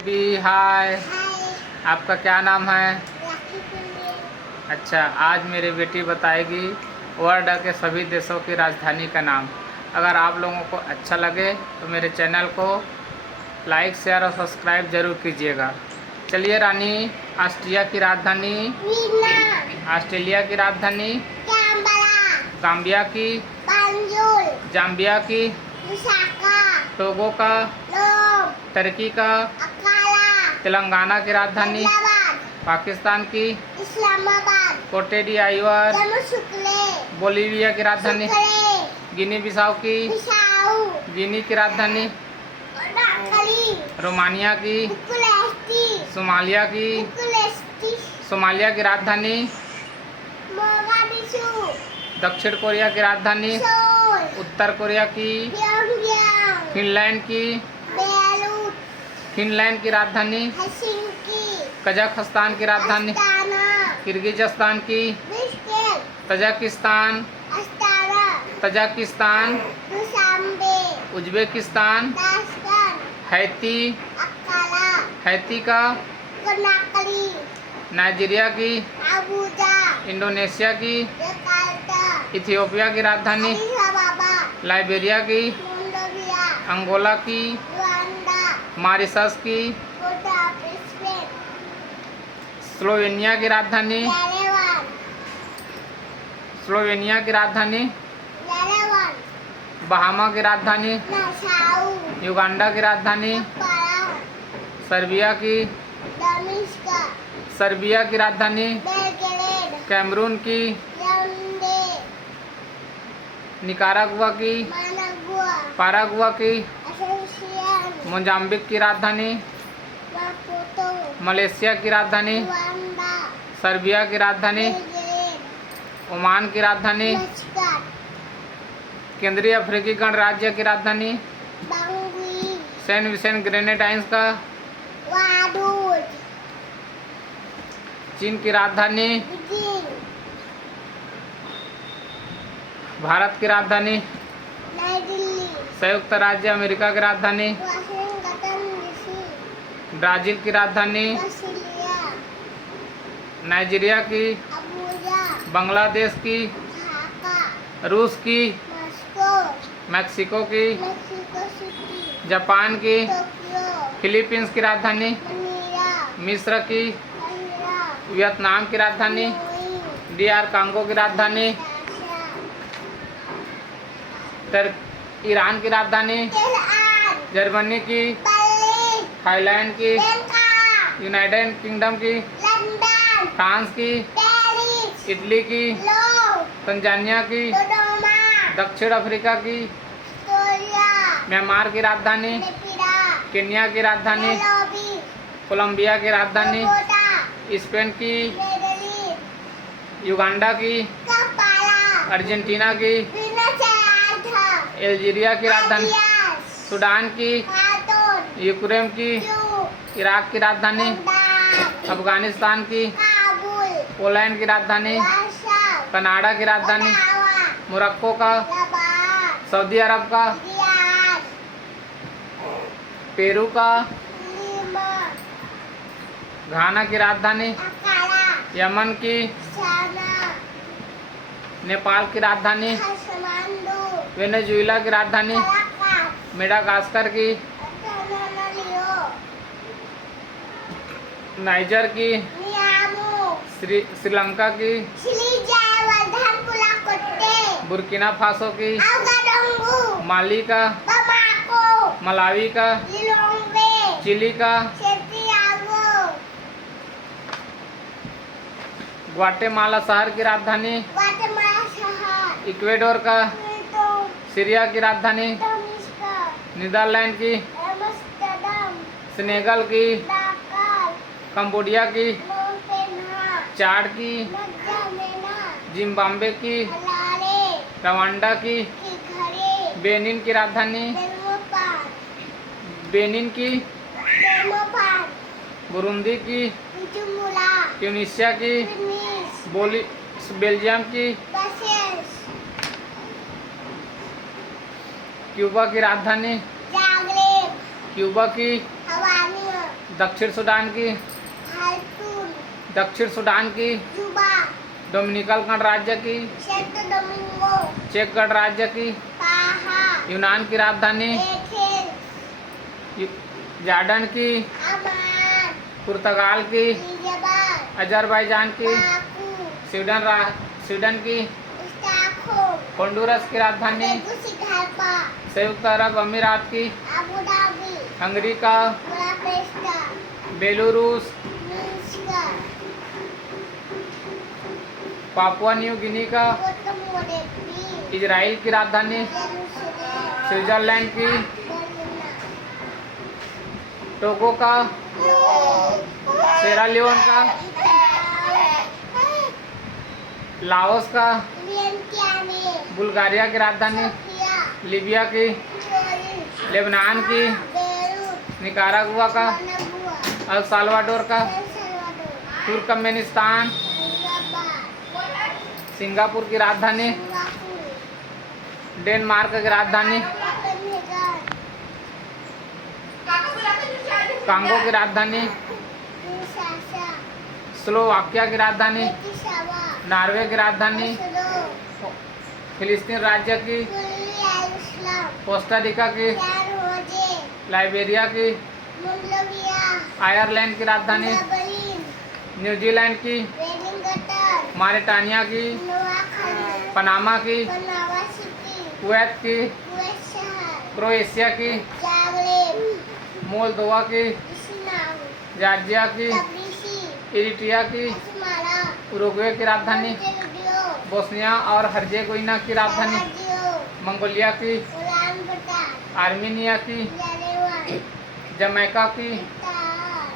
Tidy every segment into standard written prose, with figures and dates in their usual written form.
Baby hi. आपका क्या नाम है? अच्छा, आज मेरी बेटी बताएगी वर्ल्ड के सभी देशों की राजधानी का नाम। अगर आप लोगों को अच्छा लगे तो मेरे चैनल को लाइक शेयर और सब्सक्राइब जरूर कीजिएगा। चलिए रानी, ऑस्ट्रिया की राजधानी, ऑस्ट्रेलिया की राजधानी, गाम्बिया की, जाम्बिया की, टोगो का, टर्की का, तेलंगाना की राजधानी, पाकिस्तान की, इस्लामाबाद, कोटे डी आइवर, बोलीविया की राजधानी, गिनी बिसाऊ की, गिनी की राजधानी, रोमानिया की, सोमालिया की, सोमालिया की राजधानी, दक्षिण कोरिया की राजधानी, उत्तर कोरिया की, फिनलैंड की, फिनलैंड की राजधानी, कजाकिस्तान की राजधानी, किर्गिज़स्तान की, Tajikistan, Tajikistan, Uzbekistan, Haiti, Haiti का, नाइजीरिया की, इंडोनेशिया की, इथियोपिया की राजधानी, लाइबेरिया की, अंगोला की, मॉरिशस की, स्लोवेनिया की राजधानी, स्लोवेनिया की राजधानी, बहामा की राजधानी, युगांडा की राजधानी, सर्बिया की, सर्बिया की राजधानी, कैमरून की, निकारागुआ की, पारागुआ की, मोजाम्बिक की राजधानी, मलेशिया की राजधानी, सर्बिया की राजधानी, ओमान की राजधानी, केंद्रीय अफ्रीकी गणराज्य की राजधानी, सेंट विंसेंट ग्रेनेडाइंस का, चीन की राजधानी, भारत की राजधानी, संयुक्त राज्य अमेरिका की राजधानी, ब्राजील की राजधानी, नाइजीरिया की, बांग्लादेश की, रूस की, मैक्सिको की, जापान की, फिलीपींस की राजधानी, मिस्र की, वियतनाम की राजधानी, DR कांगो की राजधानी, ईरान की राजधानी, जर्मनी की, थाईलैंड की, यूनाइटेड किंगडम की, फ्रांस की, इटली की, तंजानिया की, दक्षिण अफ्रीका की, म्यांमार की राजधानी, केन्या की राजधानी, कोलंबिया की राजधानी, स्पेन की, युगांडा की, अर्जेंटीना की, अल्जीरिया की राजधानी, सूडान की, यूक्रेन की, इराक की राजधानी, अफगानिस्तान की, पोलैंड की राजधानी, कनाडा की राजधानी, मोरक्को का, सऊदी अरब का, पेरू का, घाना की राजधानी, यमन की, नेपाल की राजधानी, वेनेजुएला की राजधानी, मेडागास्कर की, नाइजर की, श्रीलंका की, बुर्किना फासो की, माली का, मलावी का, चिली का, ग्वाटेमाला शहर की राजधानी, इक्वेडोर का, सीरिया की राजधानी, नीदरलैंड की, सेनेगल की, कंबोडिया की, चाड की, जिम्बाब्वे की, रवांडा की, बेनिन की राजधानी, बेनिन की, बुरुंदी की, ट्यूनीशिया की, बेल्जियम की, क्यूबा की राजधानी, क्यूबा की, दक्षिण सूडान की, खार्टूम, दक्षिण सूडान की, जुबा, डोमिनिकन गणराज्य की, सेंटो डोमिंगो, चेक गणराज्य की, पाहा, यूनान की राजधानी, एथेंस, जॉर्डन की, अमान, पुर्तगाल की, लिजबन, अजरबैजान की, बाकू, स्वीडन की, स्टॉकहोम, होंडुरस की राजधानी, तेगुसिगाल्पा, संयुक्त अरब अमीरात की, अबू धाबी, हंगरी का, Budapest, Belarus, Minsk, Papua New Guinea का, पोर्टो मोरेस्बी, इजराइल की राजधानी, जेरूसलम, स्विट्जरलैंड की, बर्लिन, टोगो का, सेरालियोन का, लाओस का, वियतनाम, बुल्गारिया की राजधानी, सोफिया, लीबिया की, टोरिन, लेबनान की, बेरूत, निकारागुआ का, मनागुआ, अल साल्वाडोर का, El Salvador, Turkmenistan, Hyderabad, Singapore की राजधानी, सिंगापुर, डेनमार्क की राजधानी, कोपेनहेगन, कांगो की राजधानी, किंशासा, स्लोवाकिया की राजधानी, ब्रिटिशावा, नॉर्वे की राजधानी, ओस्लो, फिलिस्तीन राज्य की, यरूशलेम, कोस्टा रिका की, सैन होजे, लाइबेरिया की, मोल्डोविया, आयरलैंड की राजधानी, डबलिन, न्यूजीलैंड की, वेलिंगटन, मॉरिटानिया की, नोआखाली, पनामा की, पनामा सिटी, कुवैत की, कुवैत शहर, क्रोएशिया की, जाग्रेब, मोल्दोवा की, इस्तांबुल, जॉर्जिया की, तब्रिज़ी, इरिट्रिया की, अस्मारा, उरुग्वे की राजधानी, मोंटेविडियो, बोस्निया और हर्जेगोविना की राजधानी, सराजियो, मंगोलिया की, उलान बटार, आर्मीनिया की, येरेवन, जमैका की, इतार,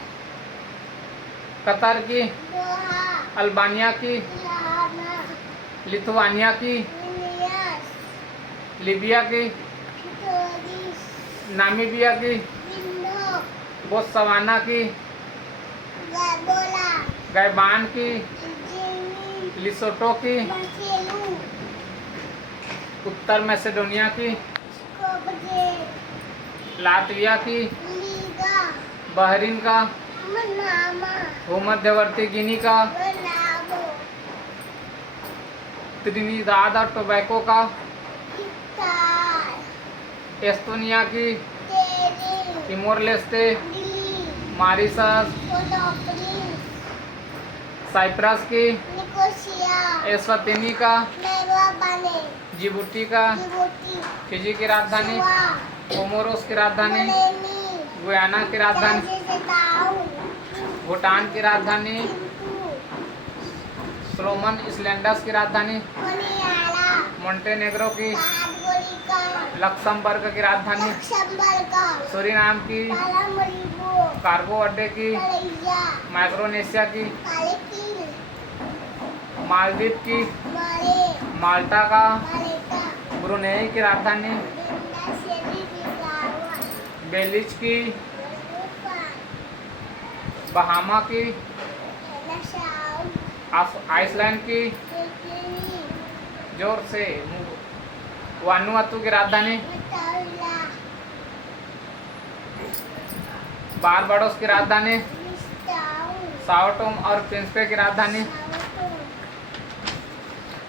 कतर की, दोहा, अल्बानिया की, लाहौर, लिथुआनिया की, विलियस, लीबिया की, टोरिस, नामीबिया की, विंडो, बोत्सवाना की, गैबोला, गैबान की, जिमी, लिसोटो की, मसेलू, उत्तर मैसेडोनिया की, स्कोपजे, लातविया की, लीगा, बहरीन का, मनामा, भूमध्यवर्ती गिनी का, मनागो, त्रिनिदाद और टोबैको का, इतार, एस्तोनिया की, तेरिन, तिमोर लेस्ते, दिल्ली, मॉरिशस, कोलोप्रिंस, साइप्रस की, निकोसिया, एस्वातिनी का, मेगाबाने, जिबूटी का, जिबूती, फिजी की राजधानी, सुआ, कोमोरोस की राजधानी, मलेनी, गुयाना की राजधानी, जाजेसेताऊ, भूटान की राजधानी, थिम्पू, सोलोमन आइलैंड्स की राजधानी, होनियाला, मोंटेनेग्रो की, पादगोरिका, लक्समबर्ग की राजधानी, लक्समबर्गा, सूरीनाम की, पालामरिबो, कार्गो अड्डे की, मलेशिया, माइक्रोनेशिया की, कालेकिन, मालदीव की, माले, माल्टा का, मालेटा, ब्रुनेई की राजधानी, बेंडाशेरी बिगावा, बेलिज की, रूपा, बहामा की, नशाउ, आइसलैंड की, टिटली, जोर से वानुअतु की राजधानी, मिटाउला, बारबाडोस की राजधानी, मिस्टाउ, साओ टोम और प्रिंसिपे की राजधानी, साउटो,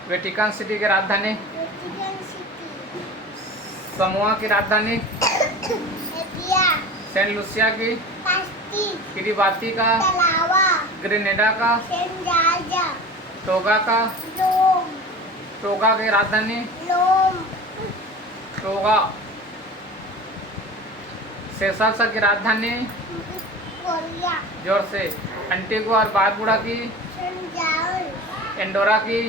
वेटिकन सिटी की राजधानी, वेटिकन सिटी, समोआ की राजधानी, एपिया, सेंट लुसिया की, कास्टिस, किरिबाती का, तलावा, ग्रेनेडा का, सेंजाजा, टोगा का, लोम, टोगा की राजधानी, लोम, टोगा, सेशल्स की राजधानी, कोरिया, जोर से एंटीगुआ और बारबुडा की, सेंजाउल, एंडोरा की,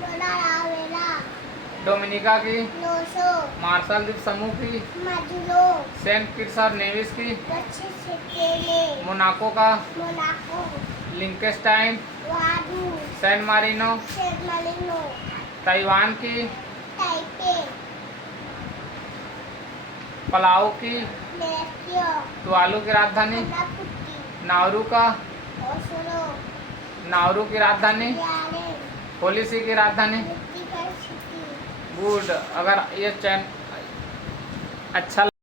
मोनारावेला, डोमिनिका की, लोसो, मार्शल द्वीप समूह की, माजुलो, सेंट किट्स और नेविस की, दक्षिण सिकेले, मोनाको का, Monaco, Liechtenstein, Vaduz, San Marino, Saint Marino, Taiwan की, ताइपे, पलाऊ की, मलेशिया, तुवालू की राजधानी, अनापुटी, नाउरू का, ओसलो, नाउरू की राजधानी, यारे, होलीसी की राजधानी। Vatican city. गुड। अगर ये चैन अच्छा